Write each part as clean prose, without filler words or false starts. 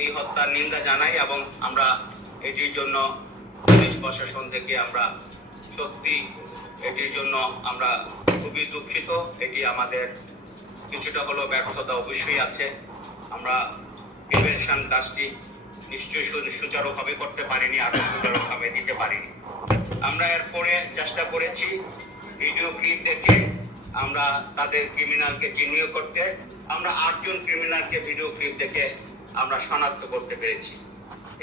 এই হত্যার নিন্দা জানাই এবং আমরা এটির জন্য পুলিশ প্রশাসন থেকে আমরা সত্যি এটির জন্য আমরা খুবই দুঃখিত। এটি আমাদের কিছুটা হলেও ব্যর্থতা অবশ্যই আছে। আমরা প্রিভেনশন কাজটি নিশ্চয়ই সুচারুভাবে করতে পারিনি, আরো সুচারুভাবে দিতে পারিনি। আমরা এরপরে চেষ্টা করেছি ভিডিও ক্লিপ দেখে আমরা তাদের ক্রিমিনালকে চিহ্নিত করতে। আমরা 8 জন ক্রিমিনালকে ভিডিও ক্লিপ দেখে আমরা শনাক্ত করতে পেরেছি।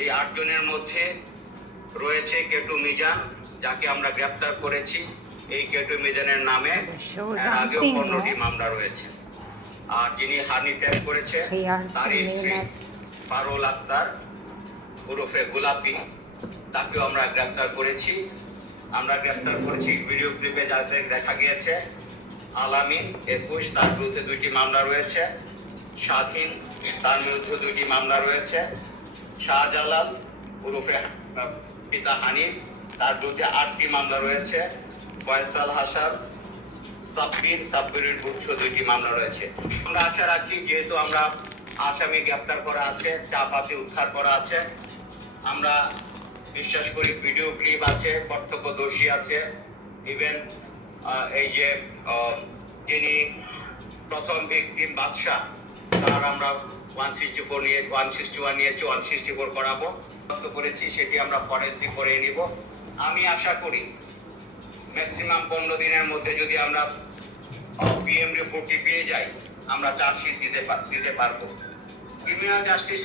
এই 8 জনের মধ্যে রয়েছে কেটু মিজান, যাকে আমরা গ্রেপ্তার করেছি। এই কেটু মিজানের নামে আগেও 15টি মামলা রয়েছে। আর যিনি হানি ট্যাগ করেছে তার স্ত্রী পারুল আক্তার ওরফে গোলাপি, তাকেও আমরা গ্রেপ্তার করেছি। ভিডিও ক্লিপে যাতে দেখা গিয়েছে আলামিন 21, তার বিরুদ্ধে 2টি মামলা রয়েছে। স্বাধীন, তার বিরুদ্ধে 2টি মামলা রয়েছে। শাহজালাল ওরফে পিতা হানিফ, তার বিরুদ্ধে 8টি মামলা রয়েছে। ফয়সাল হাসান সাব্বিরের বিরুদ্ধে 2টি মামলা রয়েছে। আমরা আশা রাখি, যেহেতু আমরা আসামি গ্রেপ্তার করা আছে, চাপাতি উদ্ধার করা আছে, আমরা বিশ্বাস করি ভিডিও ক্লিপ আছে, প্রত্যক্ষদর্শী আছে। ইভেন এই যে যিনি প্রথম ভিকটিম বাদশা, তার আমরা 161 নিয়েছি, 164 করাবো করেছি, সেটি আমরা ফরেন্সিক করে নিব। আমি আশা করি ম্যাক্সিমাম 15 দিনের মধ্যে যদি আমরা পিএম রিপোর্টটি পেয়ে যাই, আমরা চার্জশিট দিতে পারবো। Criminal justice